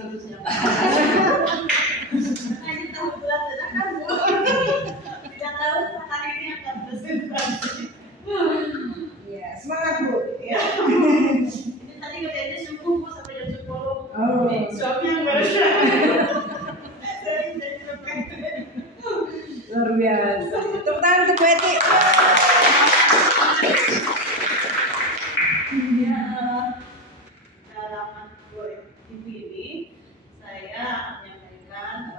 manusia. Nah, di tahun bulan kan Bu, tidak tahu hari ini akan presentasi. Ya, semangat Bu. Ya. Ini tadi katanya subuh Bu sampai jam 10. Oh. Suami yang baru Luar biasa. Tepuk tangan untuk Bu Eti. Dalam TV ini saya menyampaikan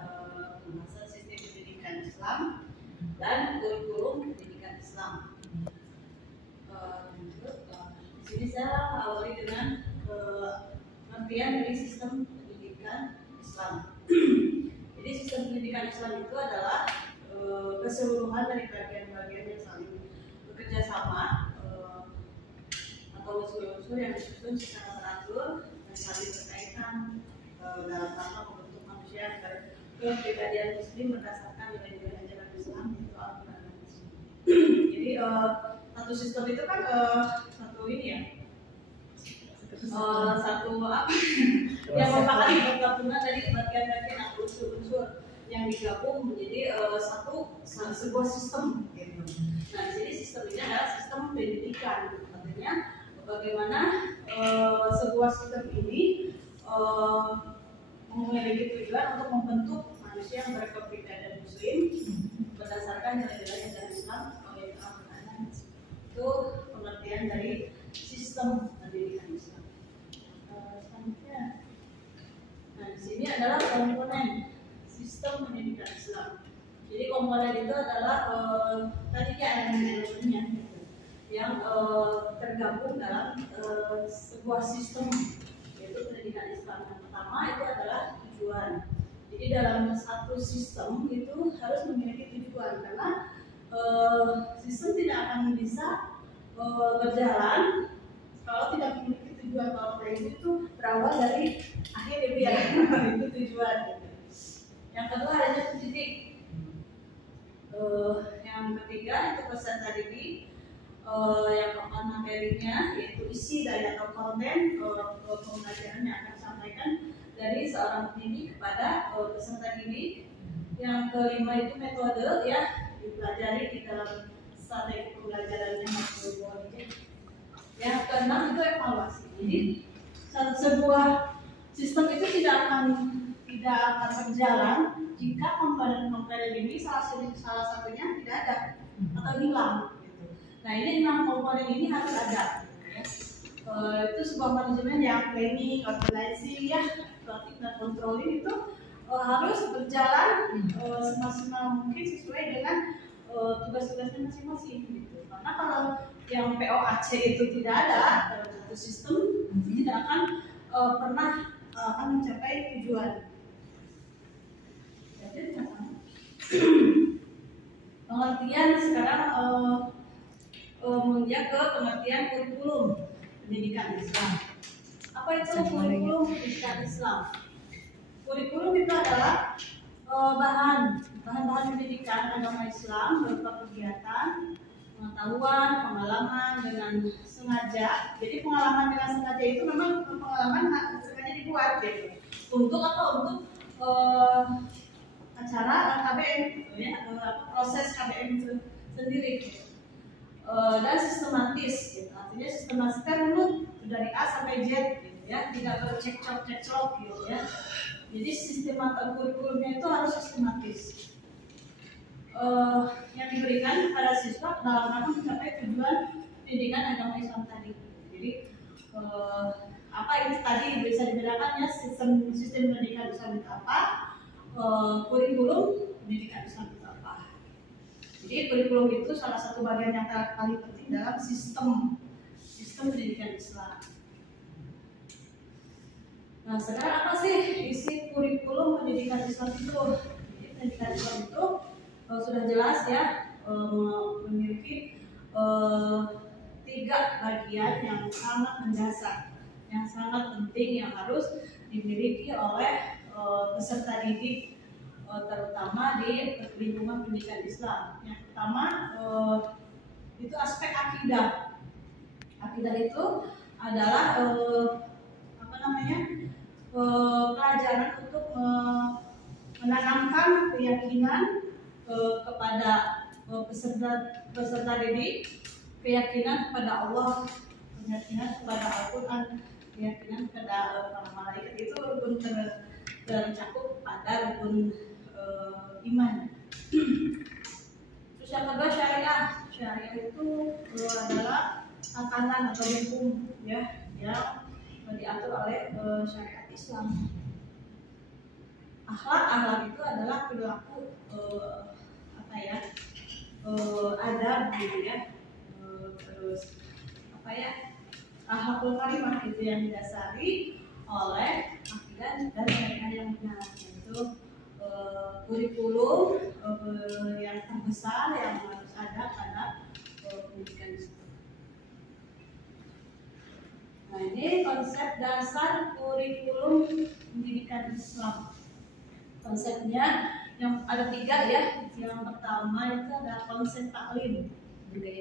pembahasan sistem pendidikan Islam dan kurikulum pendidikan Islam. Di sini saya awali dengan pengertian dari sistem pendidikan Islam. Jadi sistem pendidikan Islam itu adalah keseluruhan dari bagian-bagian yang saling bekerja sama atau unsur-unsur yang disusun secara teratur dan saling berkaitan dalam rangka membentuk manusia yang berkepribadian muslim berdasarkan nilai-nilai ajaran Islam itu Al-Quran dan Sunnah. Jadi satu sistem itu kan satu ini ya, satu apa yang merupakan gabungan dari bagian-bagian atau unsur-unsur yang digabung menjadi sebuah sistem. Gitu. Nah, di sini sistem ini adalah sistem pendidikan. Artinya bagaimana sebuah sistem ini memiliki tujuan untuk membentuk manusia yang berkepribadian muslim berdasarkan nilai-nilai ajaran Islam oleh Al-Quran. Itu pengertian dari sistem pendidikan Islam. Selanjutnya, nah di sini adalah komponen sistem pendidikan Islam. Jadi komponen itu adalah tadinya elemen-elemennya yang tergabung dalam sebuah sistem yaitu pendidikan Islam. Yang pertama itu adalah tujuan. Jadi dalam satu sistem itu harus memiliki tujuan karena sistem tidak akan bisa berjalan kalau tidak memiliki tujuan. Kalau kayak itu berawal dari akhir ya itu tujuan. Yang kedua adanya pendidik. Yang ketiga itu pesan tadi. Yang keempat materinya yaitu isi dari atau konten pembelajaran yang akan disampaikan dari seorang pendidik kepada peserta didik. Yang kelima itu metode ya dipelajari di dalam strategi pembelajarannya metode. Yang keenam itu evaluasi. Jadi sebuah sistem itu tidak akan berjalan jika komponen-komponen ini salah satunya tidak ada atau hilang. Nah, ini 6 komponen ini harus ada. Ya. Itu sebuah manajemen yang planning, organisasi, ya, planning dan controlling itu harus berjalan semaksimal mungkin sesuai dengan tugas-tugasnya masing-masing. Gitu. Karena kalau yang POAC itu tidak ada dalam satu sistem, tidak akan pernah akan mencapai tujuan. Jadi, pengertian sekarang menjak ke pengertian kurikulum pendidikan Islam. Apa itu kurikulum pendidikan Islam? Kurikulum itu adalah bahan-bahan pendidikan agama Islam berupa kegiatan, pengetahuan, pengalaman dengan sengaja. Jadi pengalaman dengan sengaja itu memang pengalaman sengaja dibuat gitu. Untuk apa? Untuk acara KBM, ya, proses KBM sendiri. Gitu. Dan sistematis, gitu. Artinya sistematis kan dari A sampai Z, gitu, ya, tidak bercekcok gitu, ya. Jadi sistem kurikulumnya itu harus sistematis. Yang diberikan kepada siswa dalam rangka mencapai tujuan pendidikan agama Islam tadi. Jadi apa ini tadi bisa dibedakan ya sistem pendidikan Islam itu apa, kurikulum pendidikan Islam itu apa. Jadi kurikulum itu salah satu bagian yang paling penting dalam sistem pendidikan Islam. Nah, sekarang apa sih isi kurikulum pendidikan Islam itu? Jadi pendidikan Islam itu sudah jelas ya memiliki 3 bagian yang sangat mendasar, yang sangat penting yang harus dimiliki oleh peserta didik terutama di lingkungan pendidikan Islam. Yang pertama itu aspek akidah. Akidah itu adalah pelajaran untuk menanamkan keyakinan kepada peserta didik, keyakinan kepada Allah, keyakinan kepada Al-Quran, keyakinan kepada para malaikat. Itu rukun tercakup pada rukun iman. Terus yang kedua syariah. Syariah itu adalah tatanan atau hukum ya yang diatur oleh syariat Islam. Akhlak itu adalah perilaku adab gitu ya. Terus akhlakul karimah itu yang didasari oleh akidah dan syariat yang benar, yaitu kurikulum yang terbesar yang harus ada pada pendidikan Islam. Nah, ini konsep dasar kurikulum pendidikan Islam. Konsepnya yang ada 3 ya. Yang pertama itu ada konsep taklim.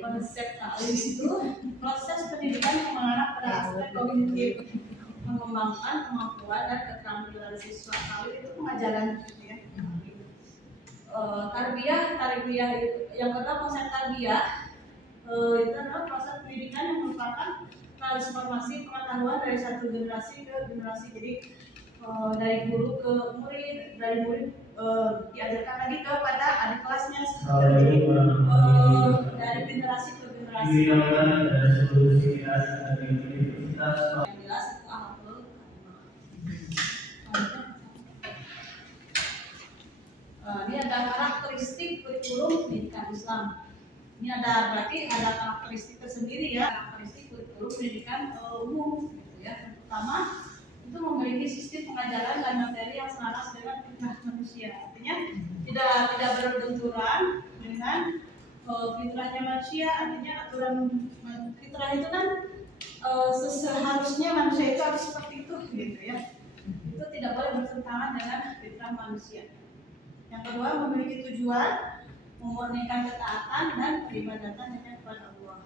Konsep taklim itu proses pendidikan yang mengarah pada aspek kognitif, mengembangkan kemampuan dan keterampilan siswa. Taklim itu pengajaran gitu ya. Tarbiyah itu yang kedua. Konsep tarbiyah itu adalah proses pendidikan yang merupakan transformasi pengetahuan dari satu generasi ke generasi. Jadi dari guru ke murid, dari murid diajarkan lagi kepada adik kelasnya, dari generasi ke generasi. Yang jelas itu akhlakul karimah. Ini ada karakteristik kurikulum pendidikan Islam. Ini berarti ada karakteristik tersendiri ya, karakteristik kurikulum pendidikan umum gitu ya. Pertama, itu memiliki sistem pengajaran dan materi yang selaras dengan fitrah manusia. Artinya tidak berbenturan dengan fitrahnya manusia. Artinya aturan fitrah itu kan seharusnya manusia itu harus seperti itu gitu ya. Itu tidak boleh bertentangan dengan fitrah manusia. Yang kedua, memiliki tujuan memurnikan ketaatan dan peribadatan hanya kepada Allah.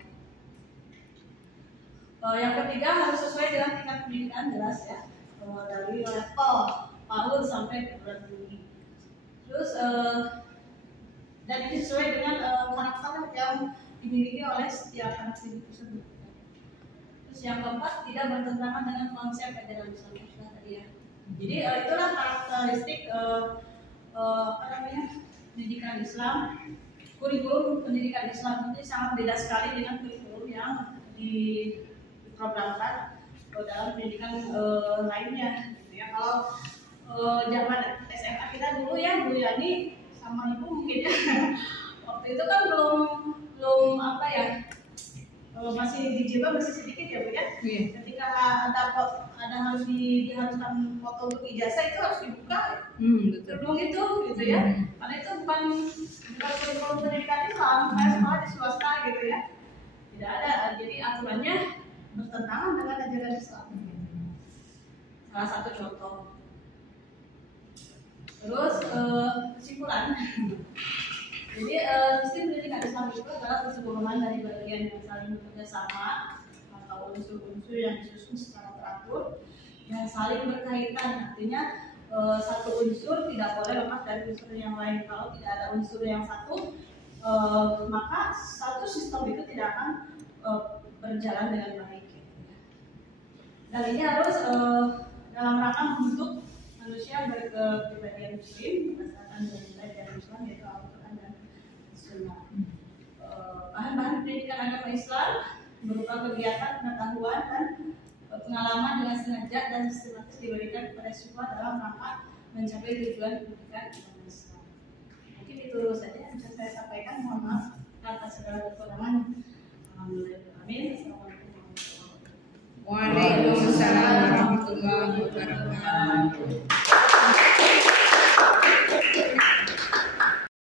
Yang ketiga, harus sesuai dengan tingkat pendidikan, jelas ya, dari level PAUD sampai perguruan tinggi. Terus dan ini sesuai dengan karakter yang dimiliki oleh setiap anak didik tersebut. Terus yang keempat, tidak bertentangan dengan konsep ajaran Islam tadi ya. Jadi itulah karakteristik pendidikan Islam. Kurikulum pendidikan Islam ini sangat beda sekali dengan kurikulum yang diprogramkan dalam pendidikan lainnya gitu ya. Kalau zaman SMA kita dulu ya, Bu Yani sama Ibu mungkin ya waktu itu kan belum masih digital, masih sedikit ya Bu ya. Ketika ada harus diharuskan foto untuk ijazah, itu harus dibuka gedung itu gitu ya. Karena itu bukan kurikulum pendidikan Islam, kayak sekolah di swasta gitu ya. Tidak ada, jadi aturannya bertentangan dengan ajaran Islam. Salah satu contoh. Terus kesimpulan. Jadi sistem pendidikan Islam itu adalah keseluruhan dari bagian yang saling bekerja sama atau unsur-unsur yang disusun secara teratur yang saling berkaitan. Artinya satu unsur tidak boleh lepas dari unsur yang lain. Kalau tidak ada unsur yang satu, maka satu sistem itu tidak akan berjalan dengan baik. Dan ini harus dalam rangka membentuk manusia berkepribadian Muslim berdasarkan nilai dari Islam, yaitu Al-Quran dan Sunnah. Bahan-bahan pendidikan agama Islam berupa kegiatan, pengetahuan, dan pengalaman dengan sengaja dan sistematis diberikan kepada siswa dalam rangka mencapai tujuan pendidikan agama Islam. Mungkin itu saja yang bisa saya sampaikan. Mohon maaf atas segala kekurangan. Alhamdulillah. Amin. Assalamualaikum warahmatullahi wabarakatuh. Waalaikumsalam warahmatullahi wabarakatuh.